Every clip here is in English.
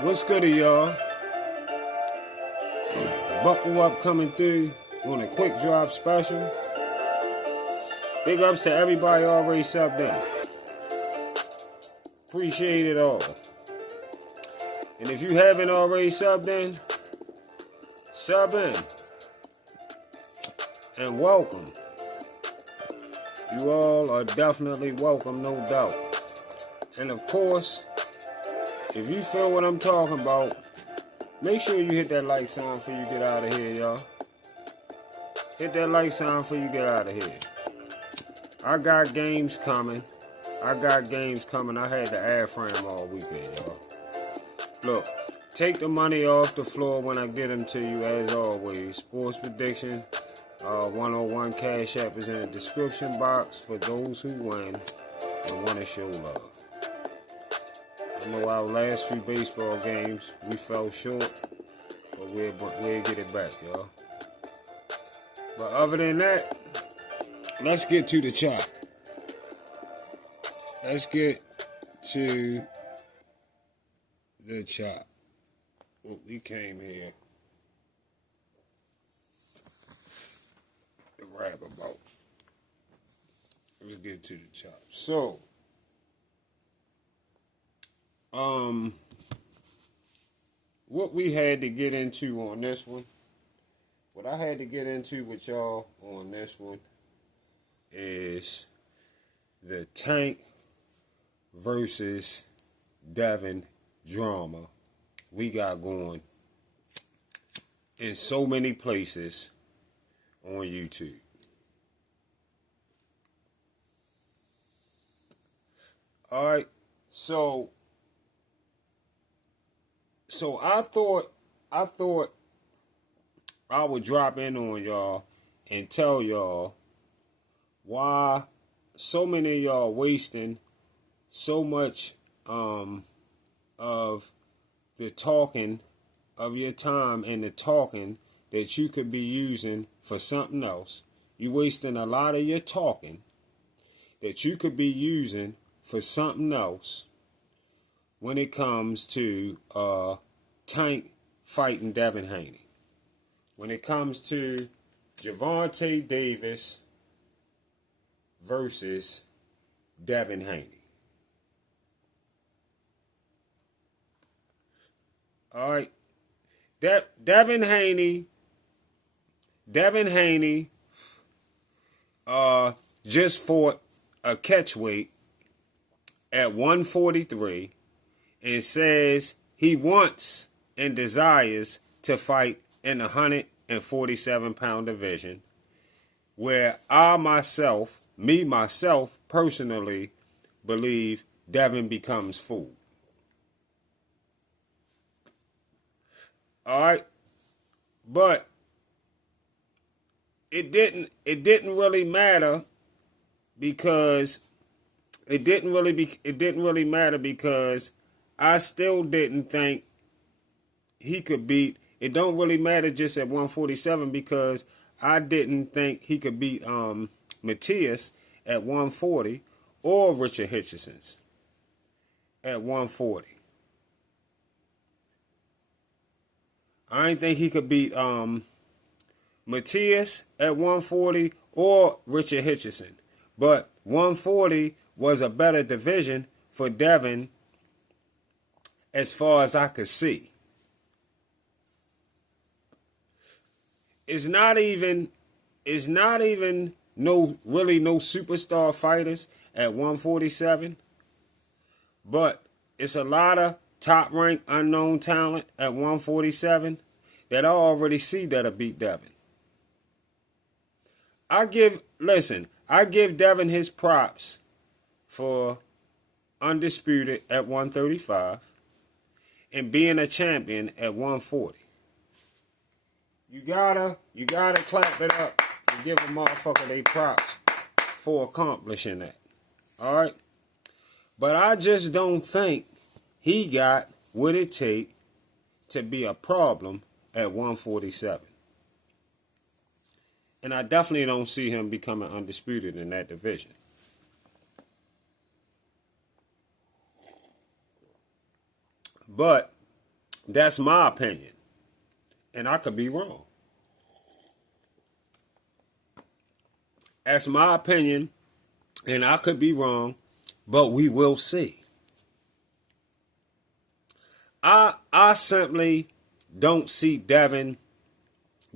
What's good, y'all? Buckle up coming through on a quick drop special. Big ups to everybody already subbed in. Appreciate it all. And if you haven't already subbed in, sub in. And welcome. You all are definitely welcome, no doubt. And of course, if you feel what I'm talking about, make sure you hit that like sign before you get out of here, y'all. Hit that like sign before you get out of here. I got games coming. I had the ad frame all weekend, y'all. Look, take the money off the floor when I get them to you, as always. Sports prediction, 101 Cash App is in the description box for those who win and want to show love. I know our last few baseball games, we fell short, but we'll get it back, y'all. But other than that, let's get to the chart. Let's get to the chart. Well, we came here to rap about. Let's get to the chart. So, what we had to get into on this one, what I had to get into with y'all on this one is the Tank versus Devin drama we got going in so many places on YouTube. Alright, so I thought I would drop in on y'all and tell y'all why so many of y'all wasting so much of the talking of your time and the talking that you could be using for something else. You wasting a lot of your talking that you could be using for something else when it comes to Tank fighting Devin Haney. When it comes to Gervonta Davis versus Devin Haney. All right. Devin Haney just fought a catchweight at 143 and says he wants and desires to fight in the 147-pound division, where I myself personally believe Devin becomes fooled. All right, but it didn't really matter because I still didn't think he could beat. It don't really matter just at 147 because I didn't think he could beat Matias at 140 or Richard Hitchenson's at 140. I didn't think he could beat Matias at 140 or Richard Hitchenson. But 140 was a better division for Devin as far as I could see. It's not even no superstar fighters at 147. But it's a lot of top-ranked unknown talent at 147 that I already see that'll beat Devin. I give Devin his props for undisputed at 135 and being a champion at 140. You gotta clap it up and give a motherfucker their props for accomplishing that. Alright? But I just don't think he got what it takes to be a problem at 147. And I definitely don't see him becoming undisputed in that division. But that's my opinion. And I could be wrong. That's my opinion. And I could be wrong. But we will see. I simply don't see Devin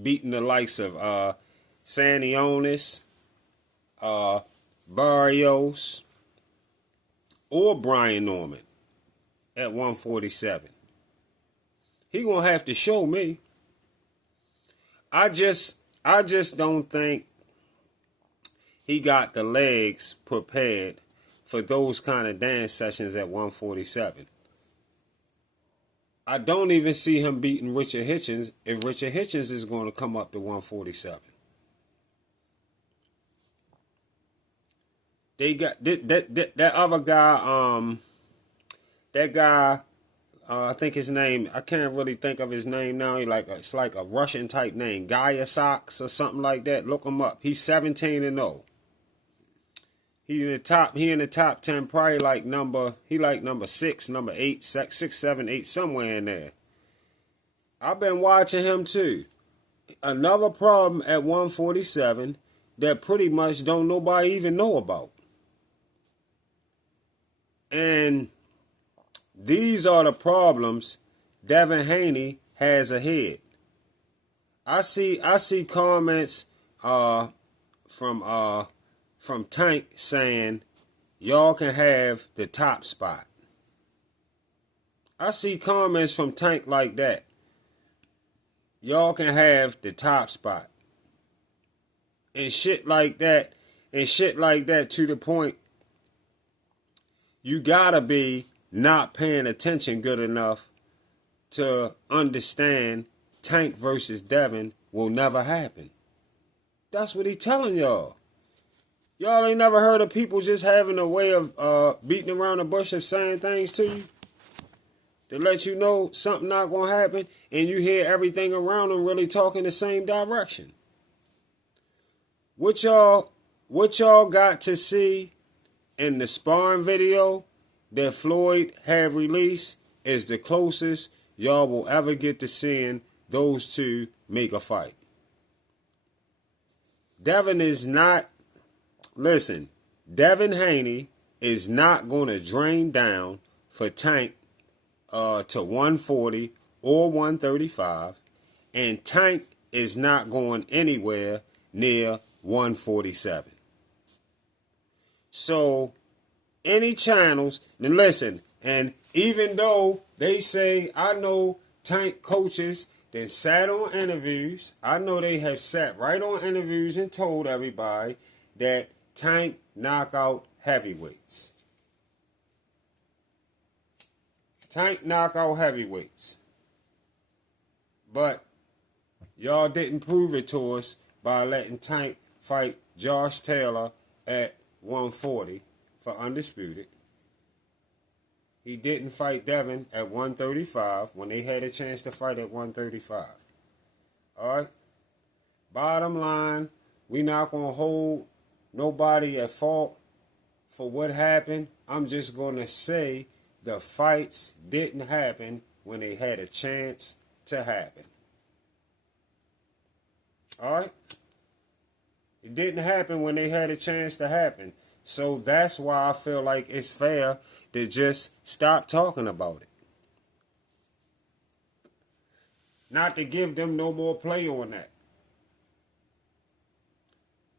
beating the likes of Sanionis, Barrios, or Brian Norman at 147. He gonna have to show me. I just don't think he got the legs prepared for those kind of dance sessions at 147. I don't even see him beating Richard Hitchens if Richard Hitchens is going to come up to 147. They got that other guy, that guy, I think his name, I can't really think of his name now. It's like a Russian type name, Gaia Sox or something like that. Look him up. He's 17-0. He in the top 10, probably like number 6, number 8, 6, 7, 8, somewhere in there. I've been watching him too. Another problem at 147 that pretty much don't nobody even know about. And these are the problems Devin Haney has ahead. I see comments from Tank saying y'all can have the top spot. I see comments from Tank like that. Y'all can have the top spot. And shit like that. And shit like that, to the point you gotta be not paying attention good enough to understand Tank versus Devin will never happen. That's what he telling y'all. Y'all ain't never heard of people just having a way of beating around the bush of saying things to you to let you know something not going to happen, and you hear everything around them really talking the same direction. What y'all got to see in the sparring video that Floyd had released is the closest y'all will ever get to seeing those two make a fight. Devin Haney is not going to drain down for Tank to 140 or 135, and Tank is not going anywhere near 147. So, any channels, then listen, and even though they say, I know Tank coaches that sat on interviews, I know they have sat right on interviews and told everybody that Tank knock out heavyweights. Tank knock out heavyweights. But y'all didn't prove it to us by letting Tank fight Josh Taylor at 140 for undisputed. He didn't fight Devin at 135 when they had a chance to fight at 135. All right? Bottom line, we not going to hold nobody at fault for what happened. I'm just going to say the fights didn't happen when they had a chance to happen. All right? It didn't happen when they had a chance to happen. So that's why I feel like it's fair to just stop talking about it. Not to give them no more play on that.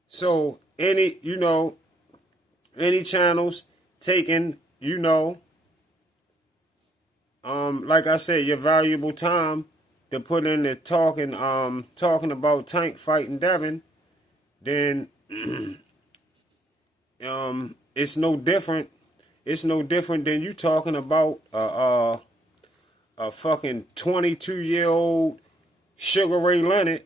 So any channels taking, like I said, your valuable time to put in the talking about Tank fighting Devin, then it's no different. It's no different than you talking about a fucking 22-year-old Sugar Ray Leonard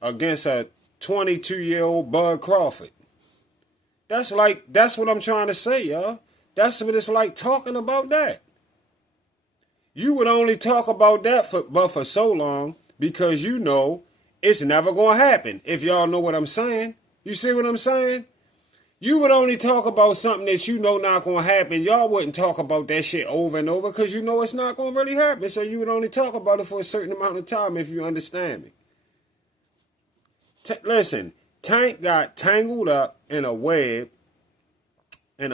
against a 22-year-old Bud Crawford. That's what I'm trying to say, y'all. That's what it's like talking about that. You would only talk about that for so long because you know it's never going to happen, if y'all know what I'm saying. You see what I'm saying? You would only talk about something that you know not going to happen. Y'all wouldn't talk about that shit over and over because you know it's not going to really happen. So you would only talk about it for a certain amount of time, if you understand me. Listen, Tank got tangled up in a web he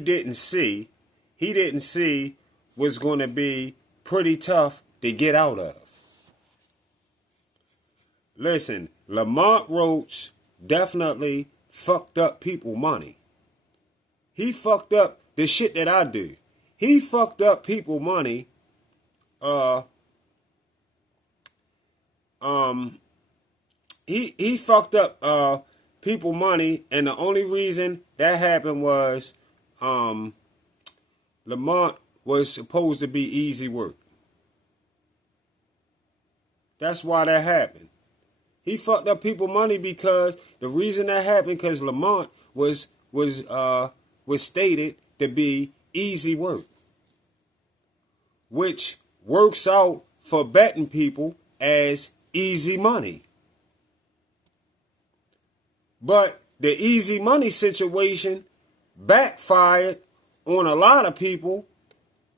didn't see. He didn't see was going to be pretty tough to get out of. Listen, Lamont Roach definitely fucked up people money. He fucked up the shit that I do. He fucked up people money. He fucked up people money, and the only reason that happened was Lamont was supposed to be easy work. That's why that happened. He fucked up people money because the reason that happened because Lamont was stated to be easy work, which works out for betting people as easy money. But the easy money situation backfired on a lot of people,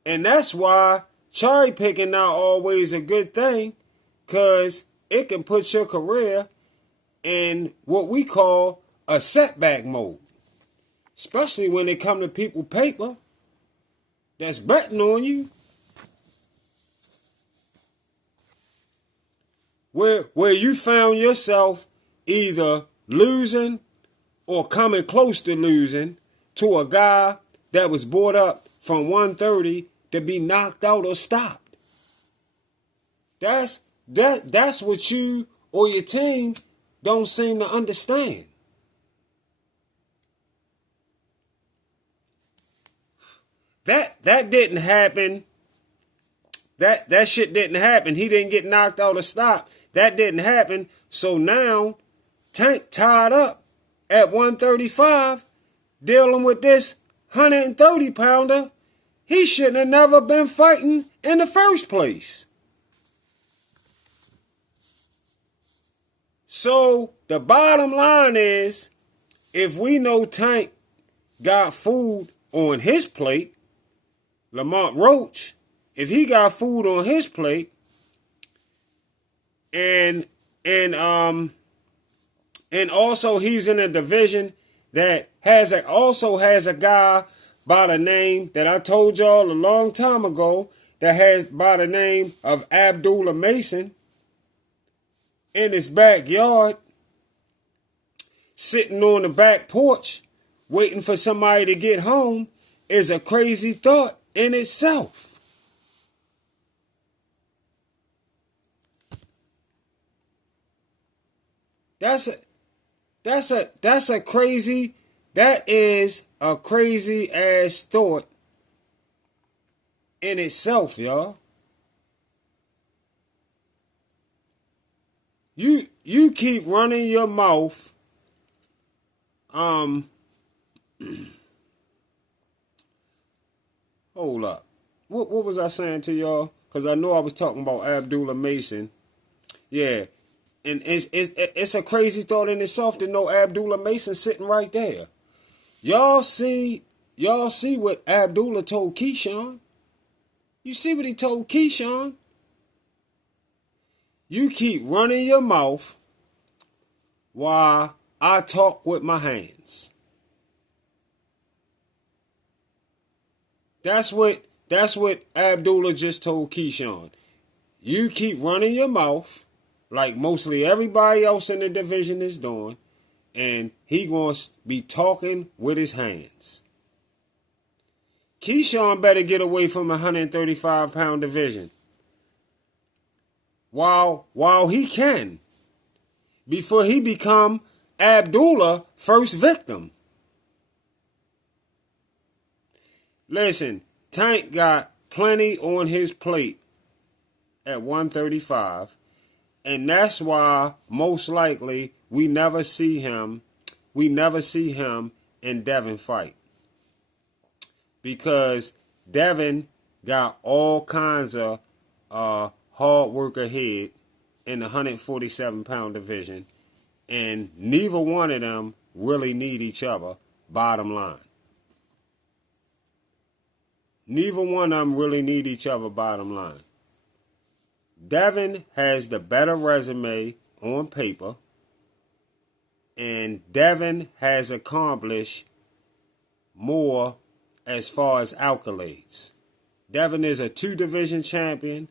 and that's why cherry picking not always a good thing, because it can put your career in what we call a setback mode, especially when it come to people paper that's betting on you. Where you found yourself either losing or coming close to losing to a guy that was brought up from 130 to be knocked out or stopped. That's what you or your team don't seem to understand. That didn't happen. That shit didn't happen. He didn't get knocked out or stopped. That didn't happen. So now Tank tied up at 135 dealing with this 130 pounder. He shouldn't have never been fighting in the first place. So the bottom line is, if we know Tank got food on his plate, Lamont Roach, if he got food on his plate, and also he's in a division that also has a guy by the name that I told y'all a long time ago that has by the name of Abdullah Mason in his backyard, sitting on the back porch, waiting for somebody to get home, is a crazy thought in itself. That is a crazy ass thought in itself, y'all. You keep running your mouth. Hold up. What was I saying to y'all? Because I know I was talking about Abdullah Mason. Yeah. And it's a crazy thought in itself to know Abdullah Mason sitting right there. Y'all see what Abdullah told Keyshawn? You see what he told Keyshawn? You keep running your mouth while I talk with my hands. That's what Abdullah just told Keyshawn. You keep running your mouth like mostly everybody else in the division is doing, and he going to be talking with his hands. Keyshawn better get away from a 135-pound division while he can, before he become Abdullah first victim. Listen, Tank got plenty on his plate at 135, and that's why most likely we never see him and Devin fight. Because Devin got all kinds of hard work ahead in the 147-pound division, and neither one of them really need each other, bottom line. Neither one of them really need each other, bottom line. Devin has the better resume on paper, and Devin has accomplished more as far as accolades. Devin is a 2-division champion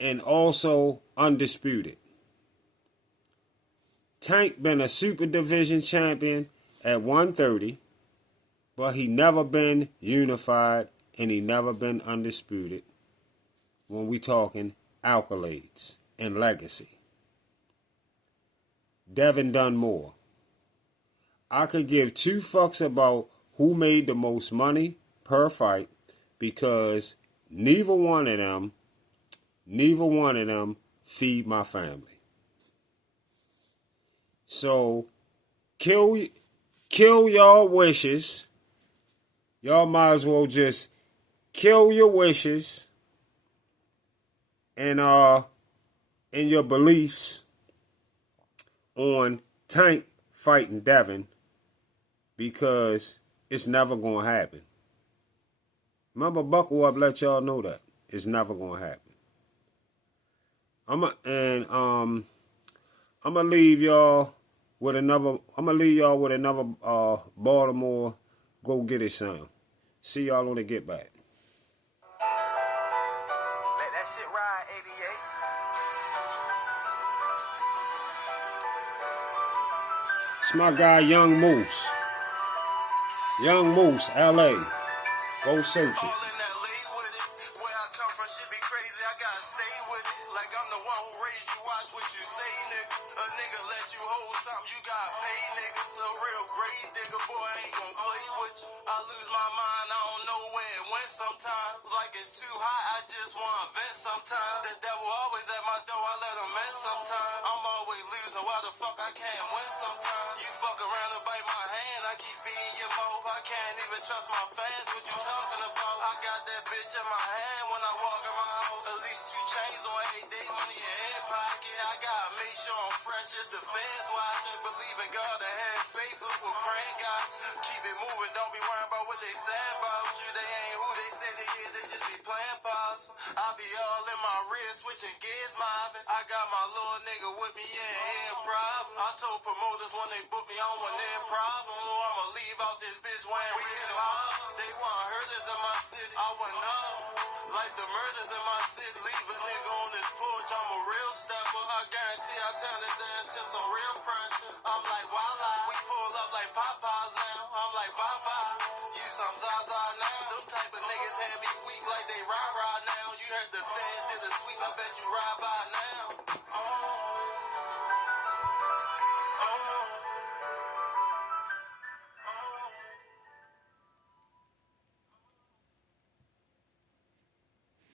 and also undisputed. Tank been a super division champion at 130, but he never been unified and he never been undisputed when we talking accolades and legacy. Devin done more. I could give 2 fucks about who made the most money per fight because neither one of them feed my family. So kill y'all wishes. Y'all might as well just kill your wishes and your beliefs on Tank fighting Devin because it's never gonna happen. Remember, Buckle Up let y'all know that it's never gonna happen. I'm gonna leave y'all with another. Baltimore Go Get It sound. See y'all when they get back. Let that shit ride, 88. It's my guy, Young Moose. Young Moose, LA. Go search it. All in LA with it. Where I come from, shit be crazy. I gotta stay with it. Like I'm the one who raised you. Watch what you say, nigga. A nigga let you hold something, you gotta pay, nigga. So real grave digger, boy, I ain't gon' play with you. I lose my mind, I don't know where it went sometimes. Like it's too hot, I just wanna vent sometimes. The devil always at my door, I let him in sometimes. I'm always losing, why the fuck I can't win sometimes? You fuck around and bite my hand, I keep feeding your mouth. I can't even trust my fans, what you talking about? I got that bitch in my hand when I walk in my house. At least 2 chains on every day, money in every pocket. I gotta make sure I'm fresh as the feds watching. Believe in God and have faith, look what praying got. Keep it moving, don't be worrying about what they saying about you. They ain't who they say they is, they just be playing pops. I be all in my rear, switching gears, mobbing. I got my little nigga with me, yeah, problem. I told promoters when they book me on when they're problem. Or I'ma leave out this bitch when we hit them. They want hurdles in my city, I went up. Like the murders in my city, leave a nigga on this porch, I'm a real stepper. I guarantee I turn this into some real pressure. I'm like, voila, we pull up like Popeyes now. I'm like, bye-bye, you some Zaza now. Them type of niggas had me weak like they rah-rah now. You heard the fans did a sweep, I bet you ride by